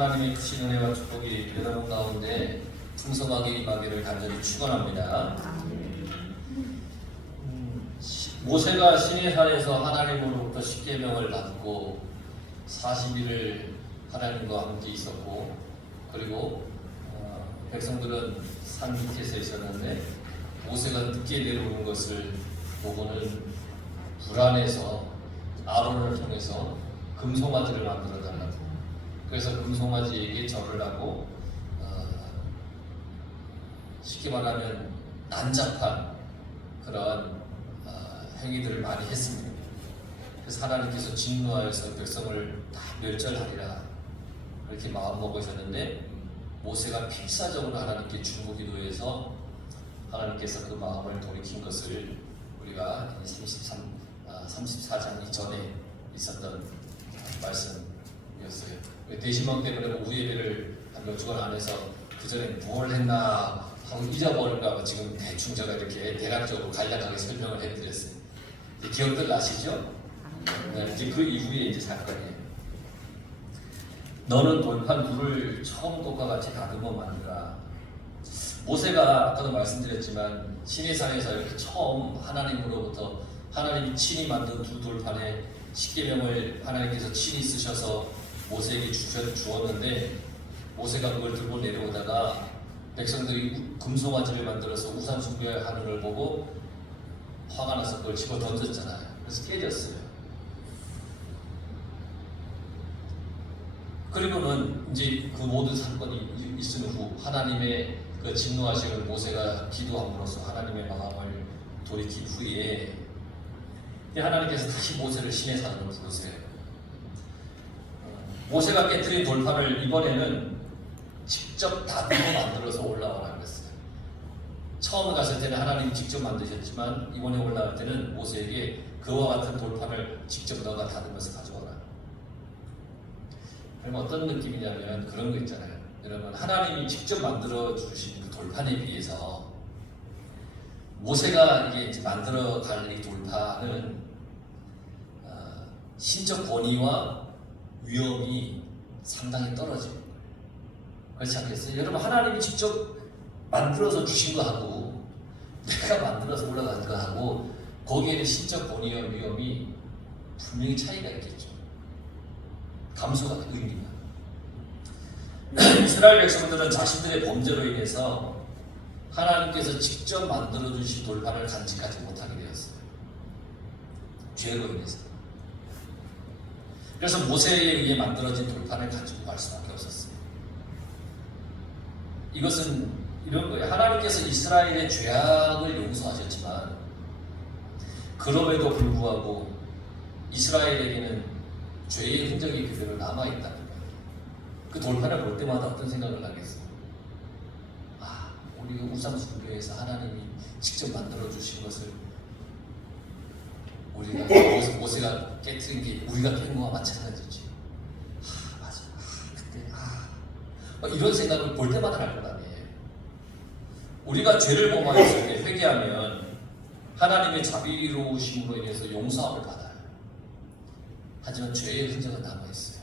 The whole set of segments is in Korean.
하나님의 크신 은혜와 축복이 여러분 가운데 풍성하게 임하기를 간절히 축원합니다. 모세가 시내산에서 하나님으로부터 십계명을 받고 40일을 하나님과 함께 있었고, 그리고 백성들은 산 밑에서 있었는데 모세가 늦게 내려오는 것을 보고는 불안해서 아론을 통해서 금송아지를 만들어 달라고, 그래서 금송아지에게 절을 하고 쉽게 말하면 난잡한 그러한 행위들을 많이 했습니다. 그래서 하나님께서 진노하여서 백성을 다 멸절하리라 그렇게 마음먹으셨는데, 모세가 필사적으로 하나님께 중보기도해서 하나님께서 그 마음을 돌이킨 것을 우리가 34장 이전에 있었던 말씀이었어요. 대시방 때문에 오후 예배를 한 몇 주간 안에서 그 전에 뭘 했나 하고 잊어버릴까 봐 지금 대충 제가 이렇게 대략적으로 간략하게 설명을 해드렸어요. 기억들 나시죠? 네, 이제 그 이후에 이제 사건이에요. 너는 돌판 둘을 처음 것과 같이 다듬어 만들라. 모세가 아까도 말씀드렸지만 시내산에서 이렇게 처음 하나님으로부터 하나님이 친히 만든 두 돌판에 십계명을 하나님께서 친히 쓰셔서 모세에게 주었는데, 모세가 그걸 들고 내려오다가 백성들이 금송아지를 만들어서 우상 숭배하는 걸 보고 화가 나서 그걸 집어 던졌잖아요. 그래서 깨졌어요. 그리고는 이제 그 모든 사건이 있은 후 하나님의 그 진노하심을 모세가 기도함으로써 하나님의 마음을 돌이킨 후에 하나님께서 다시 모세를 시내산으로 부르세요. 모세가 깨뜨린 돌판을 이번에는 직접 다듬어 만들어서 올라오라 그랬어요. 처음 갔을 때는 하나님이 직접 만드셨지만 이번에 올라갈 때는 모세에게 그와 같은 돌판을 직접 너가 다듬어서 가져와라. 그럼 어떤 느낌이냐면 그런 거 있잖아요. 여러분, 하나님이 직접 만들어 주신 그 돌판에 비해서 모세가 이게 이제 만들어 갈 이 돌판은 신적 권위와 위험이 상당히 떨어지는 거예요. 그렇지 않겠어요? 여러분, 하나님이 직접 만들어서 주신 거하고 내가 만들어서 올라간 거하고 거기에는 신적 권위와 위험이 분명히 차이가 있겠죠. 감수가 의미가. 이스라엘 백성들은 자신들의 범죄로 인해서 하나님께서 직접 만들어 주신 돌판을 간직하지 못하게 되었어요. 죄로 인해서. 그래서 모세에 의해 만들어진 돌판을 가지고 갈 수밖에 없었어요. 이것은 이런 거예요. 하나님께서 이스라엘의 죄악을 용서하셨지만 그럼에도 불구하고 이스라엘에게는 죄의 흔적이 그대로 남아있다는 거예요. 그 돌판을 볼 때마다 어떤 생각을 하겠어요? 우리 우상 숭배에서 하나님이 직접 만들어주신 것을 우리가 모세가 깨뜨린 게 우리가 깬 거와 마찬가지지. 맞아. 그때 이런 생각을 볼 때마다 할 거라며. 우리가 죄를 범하였을 때 회개하면 하나님의 자비로우심으로 인해서 용서함을 받아요. 하지만 죄의 흔적은 남아있어요.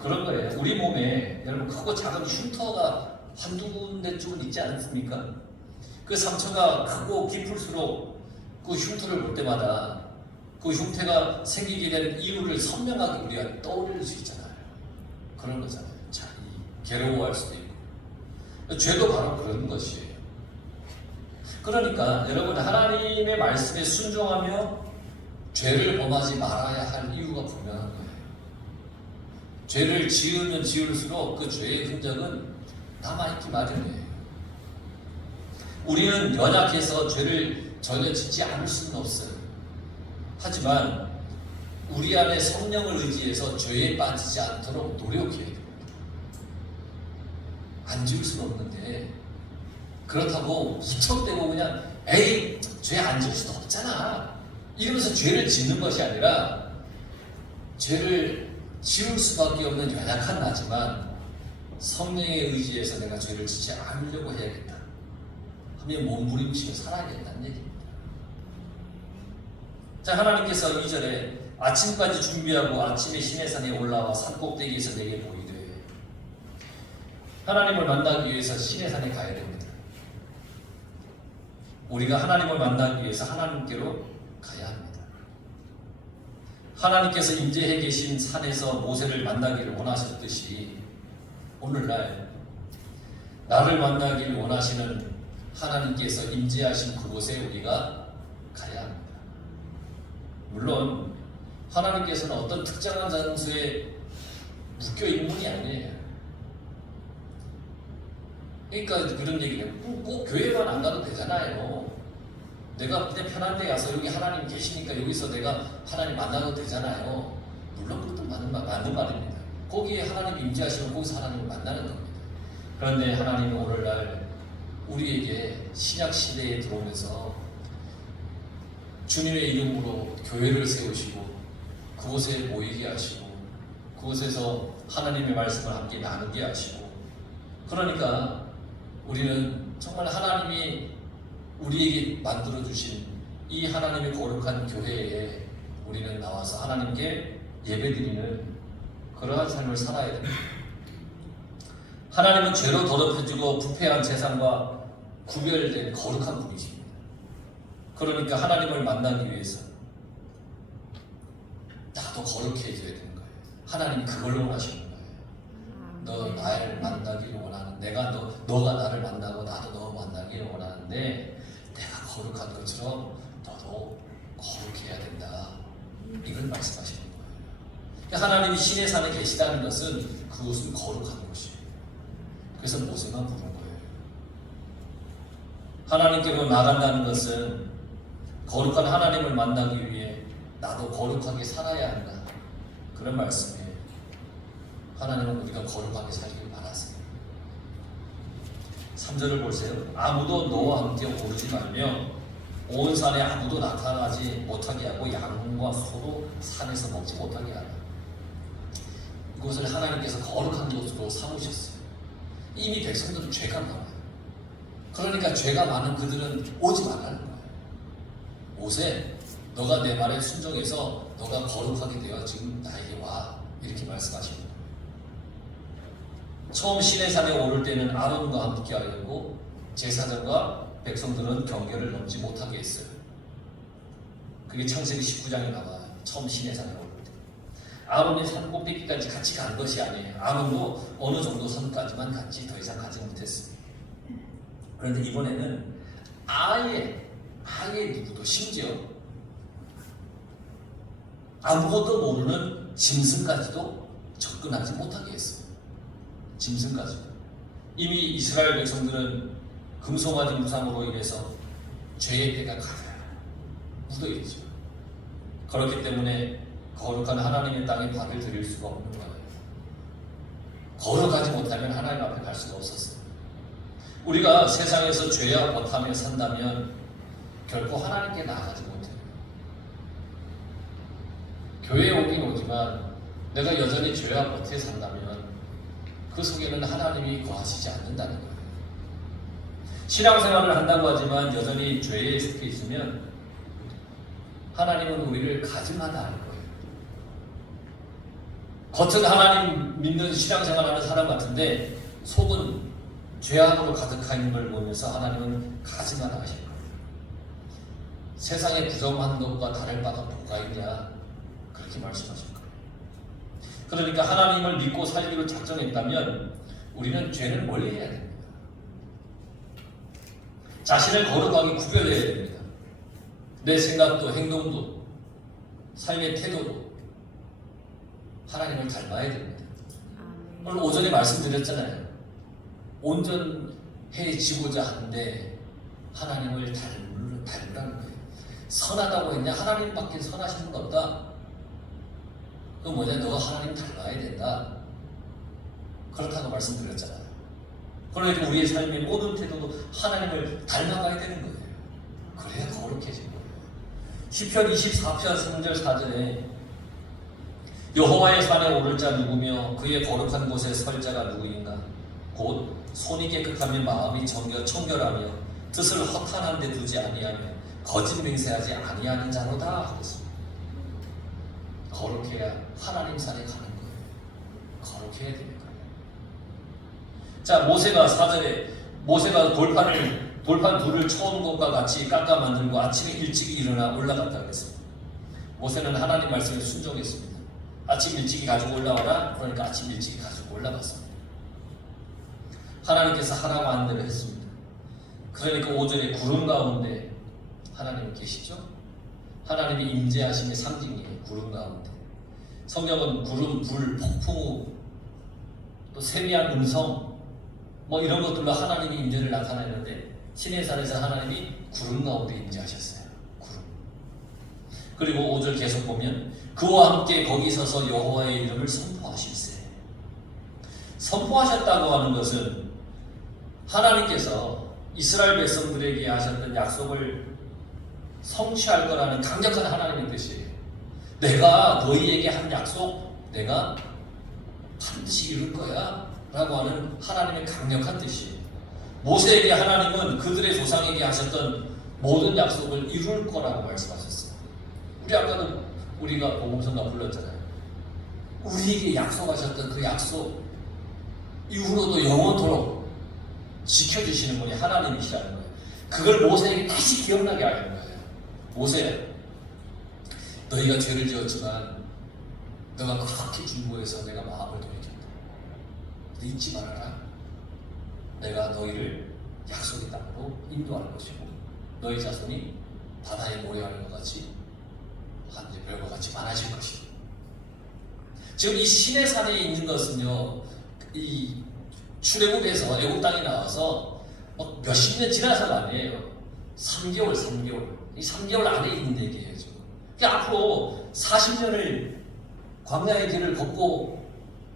그런 거예요. 우리 몸에 여러분 크고 작은 흉터가 한두 군데쯤은 있지 않습니까? 그 상처가 크고 깊을수록 그 흉터를 볼 때마다 그 흉터가 생기게 된 이유를 선명하게 우리가 떠올릴 수 있잖아요. 그런 거잖아요. 괴로워할 수도 있고. 죄도 바로 그런 것이에요. 그러니까 여러분, 하나님의 말씀에 순종하며 죄를 범하지 말아야 할 이유가 분명한 거예요. 죄를 지으면 지을수록 그 죄의 흔적은 남아있기 마련이에요. 우리는 연약해서 죄를 전혀 짓지 않을 수는 없어요. 하지만 우리 안에 성령을 의지해서 죄에 빠지지 않도록 노력해야 됩니다. 안 지을 수는 없는데 그렇다고 이척대고 그냥 에이 죄 안 지을 수도 없잖아 이러면서 죄를 짓는 것이 아니라 죄를 지을 수밖에 없는 연약한 나지만 성령의 의지에서 내가 죄를 짓지 않으려고 해야겠다 하면 몸부림치고 살아야겠다는 얘기입니다. 자, 하나님께서 2절에 아침까지 준비하고 아침에 시내산에 올라와 산꼭대기에서 내게 보이되 하나님을 만나기 위해서 시내산에 가야 됩니다. 우리가 하나님을 만나기 위해서 하나님께로 가야 합니다. 하나님께서 임재해 계신 산에서 모세를 만나기를 원하셨듯이 오늘날 나를 만나기를 원하시는 하나님께서 임재하신 그곳에 우리가 가야 합니다. 물론 하나님께서는 어떤 특정한 장소에 묶여있는 분이 아니에요. 그러니까 그런 얘기를 꼭 교회만 안 가도 되잖아요. 내가 그냥 편한 데 가서 여기 하나님 계시니까 여기서 내가 하나님 만나도 되잖아요. 물론 그것도 맞는 말입니다. 거기에 하나님 임재하시면 거기서 하나님을 만나는 겁니다. 그런데 하나님은 오늘날 우리에게 신약 시대에 들어오면서 주님의 이름으로 교회를 세우시고 그곳에 모이게 하시고 그곳에서 하나님의 말씀을 함께 나누게 하시고 그러니까 우리는 정말 하나님이 우리에게 만들어주신 이 하나님의 거룩한 교회에 우리는 나와서 하나님께 예배드리는 그러한 삶을 살아야 됩니다. 하나님은 죄로 더럽혀지고 부패한 세상과 구별된 거룩한 분이십니다. 그러니까 하나님을 만나기 위해서 나도 거룩해져야 되는 거예요. 하나님이 그걸 원하시는 거예요. 너 나를 만나기를 원하는, 너가 나를 만나고 나도 너 만나기를 원하는데 내가 거룩한 것처럼 너도 거룩해야 된다. 이걸 말씀하시는 거예요. 하나님이 신의 산에 계시다는 것은 그것은 거룩한 것이에요. 그래서 모세만 부른 거예요. 하나님께로 나간다는 것은 거룩한 하나님을 만나기 위해 나도 거룩하게 살아야 한다. 그런 말씀이에요. 하나님은 우리가 거룩하게 살길 바라세요. 3절을 보세요. 아무도 너와 함께 오르지 말며 온 산에 아무도 나타나지 못하게 하고 양과 소도 산에서 먹지 못하게 하라. 이곳을 하나님께서 거룩한 곳으로 삼으셨어요. 이미 백성들은 죄가 많아요. 그러니까 죄가 많은 그들은 오지 말라는 거예요. 모세, 너가 내 말에 순종해서 너가 거룩하게 되어 지금 나에게 와. 이렇게 말씀하시는 거예요. 처음 시내산에 오를 때는 아론과 함께 하였고 제사장과 백성들은 경계를 넘지 못하게 했어요. 그게 창세기 19장에 나와요. 처음 시내산에 오를 때. 아론이 산 꼭대기까지 같이 간 것이 아니에요. 아론도 어느 정도 선까지만 갔지 더 이상 가지 못했어요. 그런데 이번에는 아예 누구도 심지어 아무것도 모르는 짐승까지도 접근하지 못하게 했어요. 짐승까지. 이미 이스라엘 백성들은 금송아지 무상으로 인해서 죄의 때가 가득 묻어있죠. 그렇기 때문에 거룩한 하나님의 땅에 발을 들일 수가 없는 거예요. 거룩하지 못하면 하나님 앞에 갈 수가 없었어요. 우리가 세상에서 죄와 못하며 산다면 결코 하나님께 나아가지 못해요. 교회에 오긴 오지만 내가 여전히 죄와 겉에 산다면 그 속에는 하나님이 거하시지 않는다는 거예요. 신앙생활을 한다고 하지만 여전히 죄에 속해 있으면 하나님은 우리를 가증하다 할 거예요. 겉은 하나님 믿는 신앙생활하는 사람 같은데 속은 죄악으로 가득한 걸 보면서 하나님은 가증하다 하실 거예요. 세상에 부정한 것과 다를 바가 뭐가 있냐 그렇게 말씀하실 거예요. 그러니까 하나님을 믿고 살기로 작정했다면 우리는 죄를 멀리 해야 됩니다. 자신을 거룩하게 구별해야 됩니다. 내 생각도 행동도 삶의 태도도 하나님을 닮아야 됩니다. 오늘 오전에 말씀드렸잖아요. 온전해지고자 하는데 하나님을 닮으라는 거예요. 선하다고 했냐? 하나님밖에 선하신 분 없다. 그건 뭐냐? 너가 하나님 닮아야 된다. 그렇다고 말씀드렸잖아요. 그러니까 우리의 삶의 모든 태도도 하나님을 닮아가야 되는 거예요. 그래야 거룩해진 거예요. 시편 24편 3절 4절에 여호와의 산에 오를 자 누구며 그의 거룩한 곳에 설 자가 누구인가? 곧 손이 깨끗하며 마음이 청결하며 뜻을 허탄한 데 두지 아니하며 거짓 맹세하지 아니하는 자로다 하셨습니다. 거룩해야 하나님 산에 가는 거예요. 거룩해야 되는 거예요. 자, 모세가 4절에 모세가 돌판 둘을 쳐온 것과 같이 깎아 만들고 아침에 일찍 일어나 올라갔다고 했습니다. 모세는 하나님 말씀에 순종했습니다. 아침 일찍이 가지고 올라오라. 그러니까 아침 일찍이 가지고 올라갔습니다. 하나님께서 하라고 하는 대로 했습니다. 그러니까 5절에 구름 가운데 하나님이 계시죠? 하나님이 임재하심의 상징이에요. 구름 가운데. 성경은 구름, 불, 폭풍우, 또 세미한 음성 이런 것들로 하나님이 임재를 나타내는데 시내산에서 하나님이 구름 가운데 임재하셨어요. 구름. 그리고 5절 계속 보면 그와 함께 거기 서서 여호와의 이름을 선포하실세. 선포하셨다고 하는 것은 하나님께서 이스라엘 백성들에게 하셨던 약속을 성취할 거라는 강력한 하나님의 뜻이에요. 내가 너희에게 한 약속 내가 반드시 이룰 거야 라고 하는 하나님의 강력한 뜻이에요. 모세에게 하나님은 그들의 조상에게 하셨던 모든 약속을 이룰 거라고 말씀하셨어요. 우리 아까도 우리가 복음성가 불렀잖아요. 우리에게 약속하셨던 그 약속 이후로도 영원토록 지켜주시는 분이 하나님이시라는 거예요. 그걸 모세에게 다시 기억나게 하는 거예요. 모세, 너희가 죄를 지었지만 너가 그렇게 중보해서 내가 마음을 돌이켰다. 잊지 말아라. 내가 너희를 약속의 땅으로 인도할 것이고 너희 자손이 바다에 모래하는 것 같이 하늘의 별과 같이 많아질 것이다. 지금 이 시내산에 있는 것은요, 이 출애굽에서 애굽 땅에 나와서 몇십 년 지나서가 아니에요. 3개월. 이 3개월 안에 있는 얘기예요. 지금. 그러니까 앞으로 40년을 광야의 길을 걷고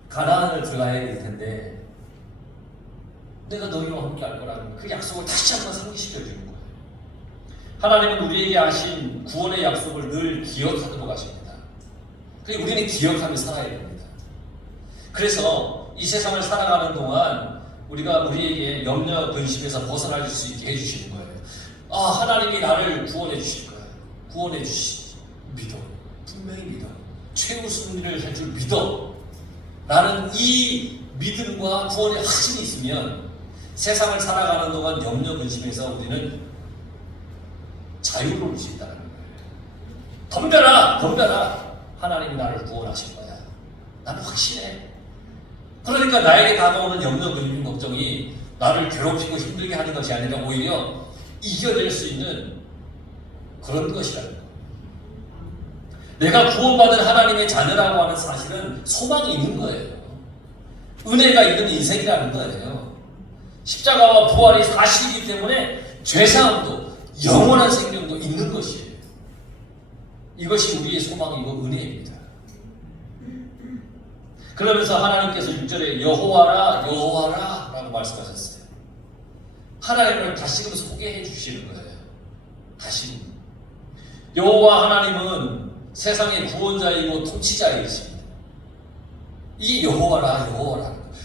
가나안을 들어가야 될 텐데 내가 너희와 함께 할 거라는 그 약속을 다시 한번 상기시켜 주는 거예요. 하나님은 우리에게 하신 구원의 약속을 늘 기억하도록 하십니다. 그리고 우리는 기억하며 살아야 됩니다. 그래서 이 세상을 살아가는 동안 우리에게 염려 근심에서 벗어날 수 있게 해주시는 거예요. 하나님이 나를 구원해 주실 거예요. 구원해 주시지. 믿어. 분명히 믿어. 최후 승리를 해줄 믿어. 라는 이 믿음과 구원의 확신이 있으면 세상을 살아가는 동안 염려 근심에서 우리는 자유로울 수 있다는 거예요. 덤벼라. 하나님이 나를 구원하실 거야. 나는 확신해. 그러니까 나에게 다가오는 염려 근심 걱정이 나를 괴롭히고 힘들게 하는 것이 아니라 오히려 이겨낼 수 있는 그런 것이라는 거예요. 내가 구원받은 하나님의 자녀라고 하는 사실은 소망이 있는 거예요. 은혜가 있는 인생이라는 거예요. 십자가와 부활이 사실이기 때문에 죄사함도 영원한 생명도 있는 것이에요. 이것이 우리의 소망이고 은혜입니다. 그러면서 하나님께서 6절에 여호와라 라고 말씀하셨어요. 하나님을 다시금 소개해 주시는 거예요. 다시금. 여호와 하나님은 세상의 구원자이고 통치자이십니다. 이 여호와라.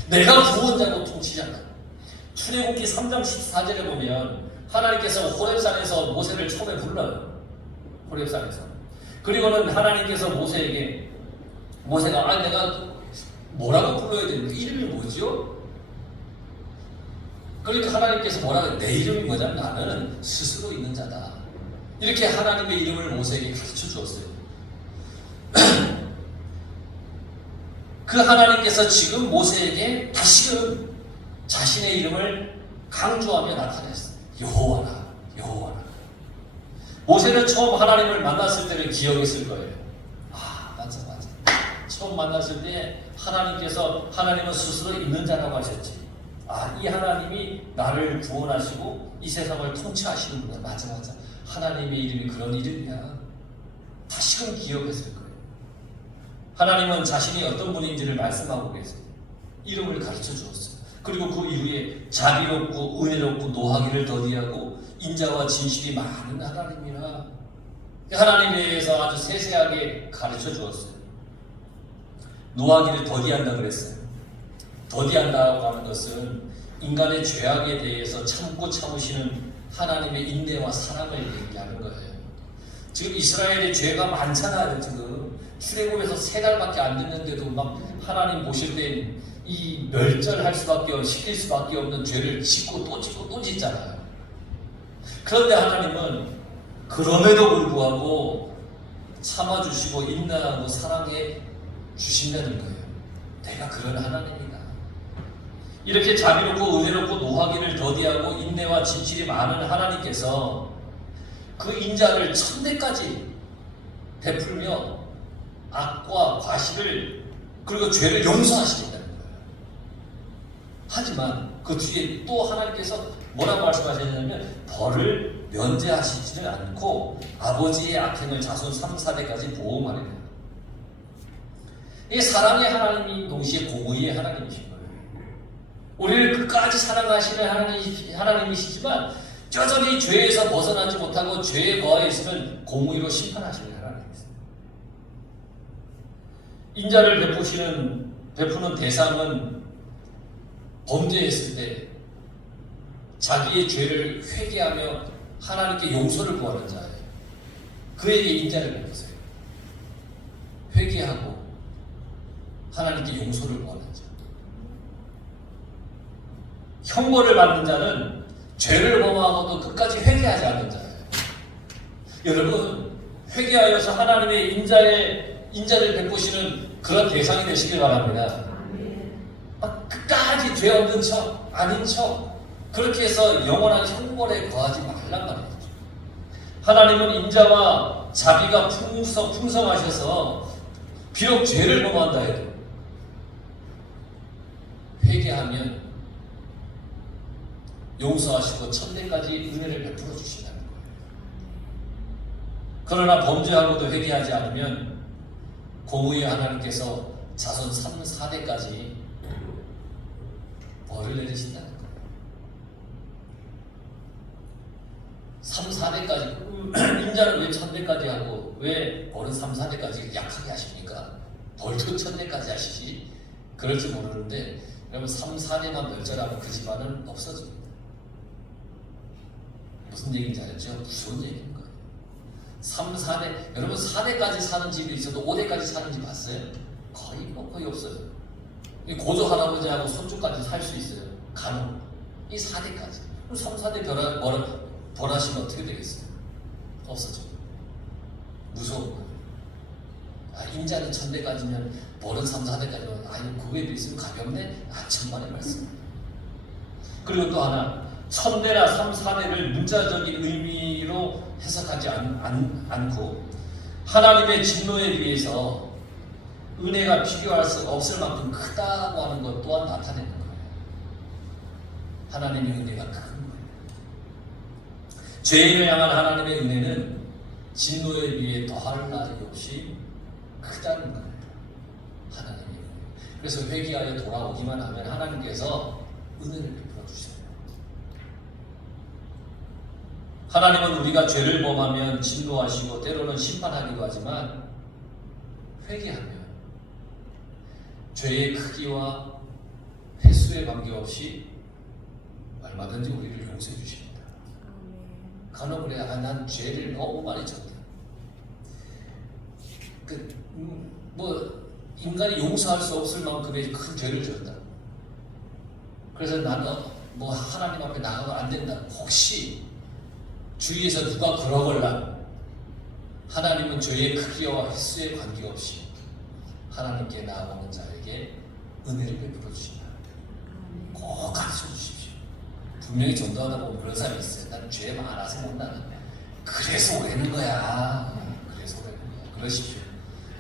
내가 구원자고 통치자다. 출애굽기 3장 14절에 보면 하나님께서 호렙산에서 모세를 처음에 불러요. 호렙산에서. 그리고는 하나님께서 모세가 내가 뭐라고 불러야 되는데 이름이 뭐지요? 그러니까 하나님께서 뭐라고 해요? 내 이름이 뭐냐면 나는 스스로 있는 자다. 이렇게 하나님의 이름을 모세에게 가르쳐 주었어요. 그 하나님께서 지금 모세에게 다시금 자신의 이름을 강조하며 나타냈어요. 여호와라. 모세는 처음 하나님을 만났을 때를 기억했을 거예요. 맞아. 처음 만났을 때 하나님은 스스로 있는 자라고 하셨지. 이 하나님이 나를 구원하시고 이 세상을 통치하시는 분이야. 맞아. 하나님의 이름이 그런 이름이야. 다시금 기억했을 거예요. 하나님은 자신이 어떤 분인지를 말씀하고 계세요. 이름을 가르쳐 주었어요. 그리고 그 이후에 자비롭고 은혜롭고 노하기를 더디하고 인자와 진실이 많은 하나님이라 하나님에 대해서 아주 세세하게 가르쳐 주었어요. 노하기를 더디한다 그랬어요. 더디한다고 하는 것은 인간의 죄악에 대해서 참고 참으시는 하나님의 인내와 사랑을 얘기하는 거예요. 지금 이스라엘의 죄가 많잖아요. 지금 출애굽에서 3달밖에 안 됐는데도 막 하나님 보실 때 이 멸절할 수밖에 시킬 수밖에 없는 죄를 짓고 또 짓고 또 짓잖아요. 그런데 하나님은 그럼에도 불구하고 참아주시고 인내하고 사랑해 주신다는 거예요. 내가 그런 하나님이다. 이렇게 자비롭고 은혜롭고 노하기를 더디하고 인내와 진실이 많은 하나님께서 그 인자를 천대까지 베풀며 악과 과실을 그리고 죄를 용서하시겠다는 거예요. 하지만 그 뒤에 또 하나님께서 뭐라고 말씀하셨냐면 벌을 면제하시지는 않고 아버지의 악행을 자손 3, 4대까지 보호하리라. 이게 사랑의 하나님이 동시에 공의의 하나님이신 거예요. 우리를 끝까지 사랑하시는 하나님이시지만 여전히 죄에서 벗어나지 못하고 죄에 거하여 있으면 공의로 심판하시는 하나님이세요. 인자를 베푸는 대상은 범죄했을 때 자기의 죄를 회개하며 하나님께 용서를 구하는 자예요. 그에게 인자를 베푸세요. 회개하고 하나님께 용서를 구하는 자. 형벌을 받는 자는 죄를 범하고도 끝까지 회개하지 않는 자예요. 여러분, 회개하여서 하나님의 인자를 베푸시는 그런 대상이 되시길 바랍니다. 끝까지 죄 없는 척, 아닌 척 그렇게 해서 영원한 형벌에 거하지 말란 말이죠. 하나님은 인자와 자비가 풍성하셔서 비록 죄를 범한다 해도 회개하면 용서하시고 천대까지 은혜를 베풀어 주신다는 거예요. 그러나 범죄하고도 회개하지 않으면 공의의 하나님께서 자손 3, 4대까지 벌을 내리신다는 거예요. 3, 4대까지 인자는 왜 1000대까지 하고 왜 벌은 3, 4대까지 약하게 하십니까? 벌도 1000대까지 하시지. 그럴지 모르는데 여러분 3, 4대만 멸절하면 그 집안은 없어집니다. 무슨 얘기인지 알죠? 무서운 얘기인 거예요. 3, 4대 여러분 4대까지 사는 집이 있어도 5대까지 사는 집 봤어요? 거의 없어요. 고조 할아버지하고 손주까지 살 수 있어요. 간혹. 이 4대까지. 3, 4대 벌하시면 어떻게 되겠어요? 없어져. 무서운 거예요. 인자는 1000대까지면 벌은 3, 4대까지면 아니 그거에 비해서 가볍네? 천만의 말씀. 그리고 또 하나 1000대나 3, 4대를 문자적인 의미로 해석하지 않고 하나님의 진노에 비해서 은혜가 필요할 수 없을 만큼 크다고 하는 것 또한 나타내는 거예요. 하나님의 은혜가 큰 거예요. 죄인을 향한 하나님의 은혜는 진노에 비해 더할 나위 없이 크다는 거예요. 하나님의 은혜. 그래서 회개하여 돌아오기만 하면 하나님께서 은혜를 베풀어 주십니다. 하나님은 우리가 죄를 범하면 진노하시고 때로는 심판하기도 하지만 회개하면 죄의 크기와 횟수에 관계없이 얼마든지 우리를 용서해 주십니다. 간혹 그래, 난 죄를 너무 많이 졌다. 인간이 용서할 수 없을 만큼의 큰 죄를 졌다. 그래서 나는 하나님 앞에 나가면 안 된다. 혹시 주위에서 누가 그러걸라. 하나님은 죄의 크기와 횟수에 관계없이 하나님께 나아가는 자에게 은혜를 베풀어 주신다. 꼭 가르쳐 주십시오. 분명히 전도하다 보면 그런 사람이 있어요. 난 죄 많아서 못 나가. 그래서 오래는 거야. 그러십시오.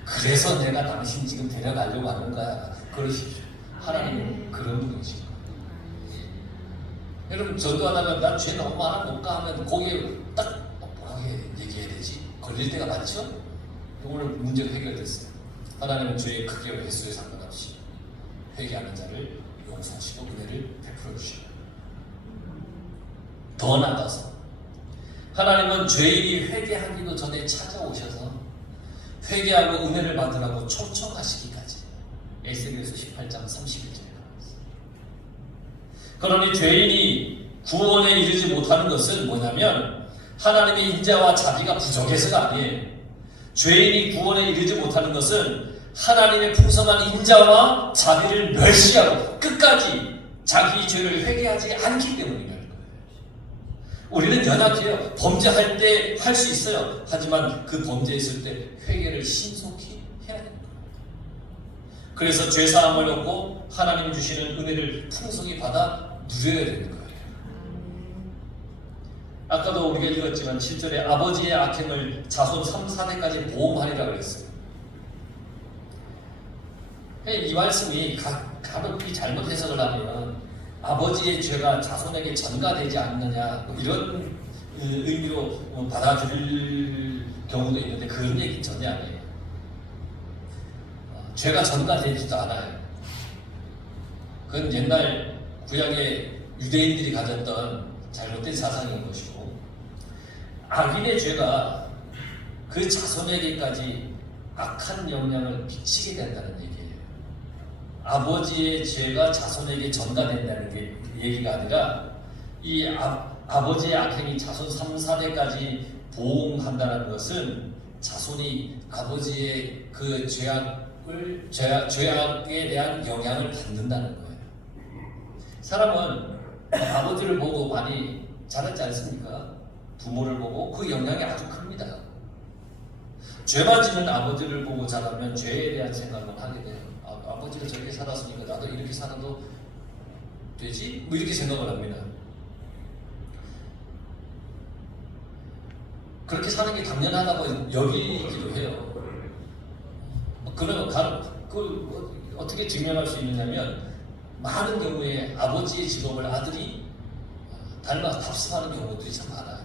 그래서 내가 당신 지금 데려가려고 하는 거야. 그러십시오. 하나님은 그런 분이신 거예요. 여러분 전도하다가 난 죄 너무 많아 못 가 하면 거기에 딱 뭐라고 얘기해야 되지? 걸릴 때가 많죠? 오늘 문제가 해결됐어요. 하나님은 죄의 크기와 횟수에 상관없이 회개하는 자를 용서하시고 은혜를 베풀어 주십니다. 더 나아가서 하나님은 죄인이 회개하기도 전에 찾아오셔서 회개하고 은혜를 받으라고 초청하시기까지. 에스겔서 18장 31절에 나왔습니다. 그러니 죄인이 구원에 이르지 못하는 것은 뭐냐면 하나님의 인자와 자비가 부족해서가 아니에요. 죄인이 구원에 이르지 못하는 것은 하나님의 풍성한 인자와 자비를 멸시하고 끝까지 자기 죄를 회개하지 않기 때문이라는 거예요. 우리는 연약해요. 범죄할 때 할 수 있어요. 하지만 그 범죄했을 때 회개를 신속히 해야 됩니다. 그래서 죄사함을 얻고 하나님이 주시는 은혜를 풍성히 받아 누려야 되는 거예요. 아까도 우리가 읽었지만 7절에 아버지의 악행을 자손 3, 4대까지 보험하리라 그랬어요. 이 말씀이 가볍게 잘못 해석을 하면 아버지의 죄가 자손에게 전가되지 않느냐 이런 의미로 받아들일 경우도 있는데 그런 얘기는 전혀 아니에요. 죄가 전가되지도 않아요. 그건 옛날 구약의 유대인들이 가졌던 잘못된 사상인 것이고 악인의 죄가 그 자손에게까지 악한 영향을 미치게 된다는 얘기예요. 아버지의 죄가 자손에게 전가된다는 게 얘기가 아니라 이 아버지의 악행이 자손 3, 4대까지 보응한다는 것은 자손이 아버지의 그 죄악에 대한 영향을 받는다는 거예요. 사람은 아버지를 보고 많이 자랐지 않습니까? 부모를 보고 그 영향이 아주 큽니다. 죄만 지는 아버지를 보고 자라면 죄에 대한 생각을 하게 돼요. 아버지가 저렇게 살았으니까 나도 이렇게 살아도 되지? 뭐 이렇게 생각을 합니다. 그렇게 사는 게 당연하다고 여기기도 해요. 어떻게 증명할 수 있느냐면 많은 경우에 아버지의 직업을 아들이 닮아 답습하는 경우들이 참 많아요.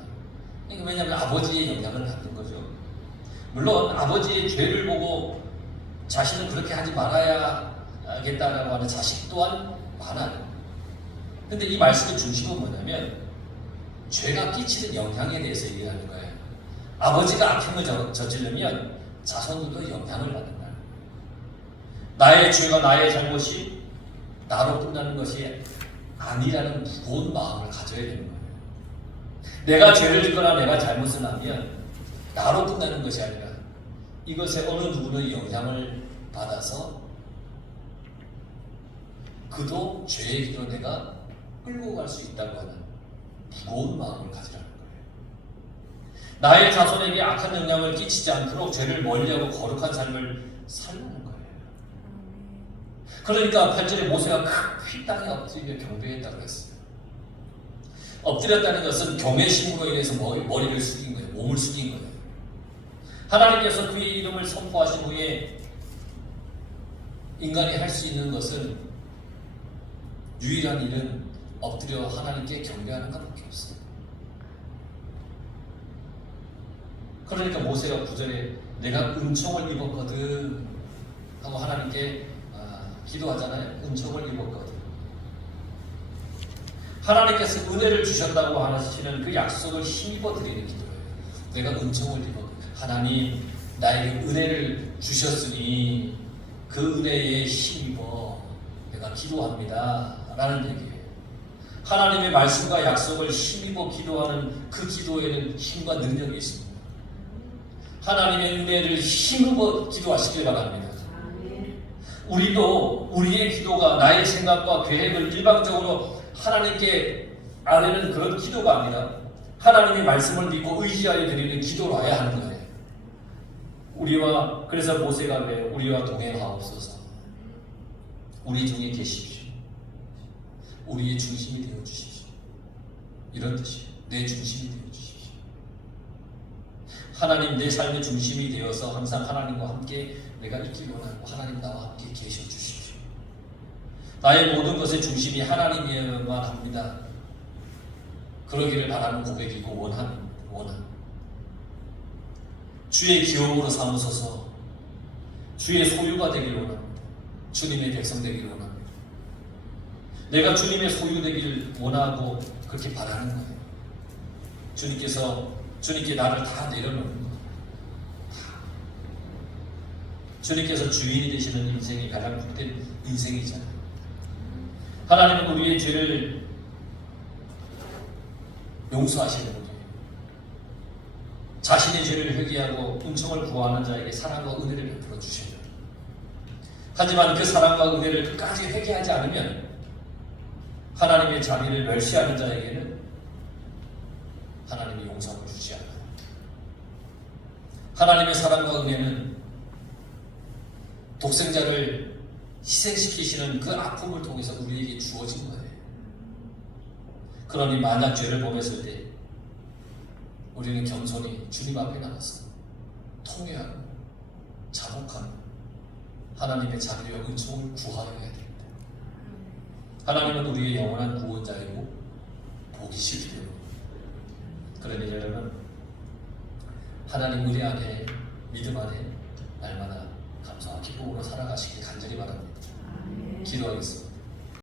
그러니까 왜냐하면 아버지의 영향을 받는 거죠. 물론 아버지의 죄를 보고 자신은 그렇게 하지 말아야겠다라고 하는 자식 또한 많아요. 근데 이 말씀의 중심은 뭐냐면 죄가 끼치는 영향에 대해서 얘기하는 거예요. 아버지가 악행을 저지르면 자손들도 영향을 받는다. 나의 죄가 나의 잘못이 나로 끝나는 것이 아니라는 무거운 마음을 가져야 되는 거예요. 내가 죄를 짓거나 내가 잘못을 하면 나로 끝나는 것이 아니라 이것에 어느 누구의 영향을 받아서 그도 죄의 길로 내가 끌고 갈 수 있다고 하는 무거운 마음을 가지라는 거예요. 나의 자손에게 악한 영향을 끼치지 않도록 죄를 멀리하고 거룩한 삶을 살라는 거예요. 그러니까 8절에 모세가 큰 땅에 엎드리며 경배했다고 했어요. 엎드렸다는 것은 경외심으로 인해서 머리를 숙인 거예요. 몸을 숙인 거예요. 하나님께서 그의 이름을 선포하신 후에 인간이 할 수 있는 것은 유일한 일은 엎드려 하나님께 경배하는 것밖에 없어요. 그러니까 모세가 9절에 내가 은총을 입었거든 하고 하나님께 기도하잖아요. 은총을 입었거든. 하나님께서 은혜를 주셨다고 하시는 그 약속을 힘입어 드리는 기도예요. 내가 은총을 입었거든. 하나님 나에게 은혜를 주셨으니 그 은혜에 힘입어 내가 기도합니다 라는 얘기예요. 하나님의 말씀과 약속을 힘입어 기도하는 그 기도에는 힘과 능력이 있습니다. 하나님의 은혜를 힘입어 기도하시길 바랍니다. 우리도 우리의 기도가 나의 생각과 계획을 일방적으로 하나님께 아뢰는 그런 기도가 아니라 하나님의 말씀을 믿고 의지하여 드리는 기도로 해야 하는 거예요. 그래서 모세가 왜 우리와 동행하옵소서. 우리 중에 계십시오. 우리의 중심이 되어 주십시오. 이런 뜻이에요. 내 중심이 되어 주십시오. 하나님 내 삶의 중심이 되어서 항상 하나님과 함께 내가 있길 원하고 하나님 나와 함께 계셔 주십시오. 나의 모든 것의 중심이 하나님이어야만 합니다. 그러기를 바라는 고백이고 원함. 주의 기업으로 삼으소서. 주의 소유가 되길 원합니다. 주님의 백성 되기를 원합니다. 내가 주님의 소유 되기를 원하고 그렇게 바라는 거예요. 주님께 나를 다 내려놓는 거예요. 주님께서 주인이 되시는 인생이 가장 복된 인생이잖아요. 하나님은 우리의 죄를 용서하시는 분이에요. 자신의 죄를 회개하고 은총을 구하는 자에게 사랑과 은혜를 베풀어 주십니다. 하지만 그 사랑과 은혜를 끝까지 회개하지 않으면 하나님의 자비를 멸시하는 자에게는 하나님이 용서를 주지 않아요. 하나님의 사랑과 은혜는 독생자를 희생시키시는 그 아픔을 통해서 우리에게 주어진 거예요. 그러니 만약 죄를 범했을 때 우리는 겸손히 주님 앞에 나가서 통회하고 자복하고 하나님의 자비와 은총을 구하여야 됩니다. 하나님은 우리의 영원한 구원자이고 복이시기 때문에. 그러니 여러분, 하나님 우리 안에 믿음 안에 날마다 감사와 기쁨으로 살아가시길 간절히 바랍니다. 기도하겠습니다.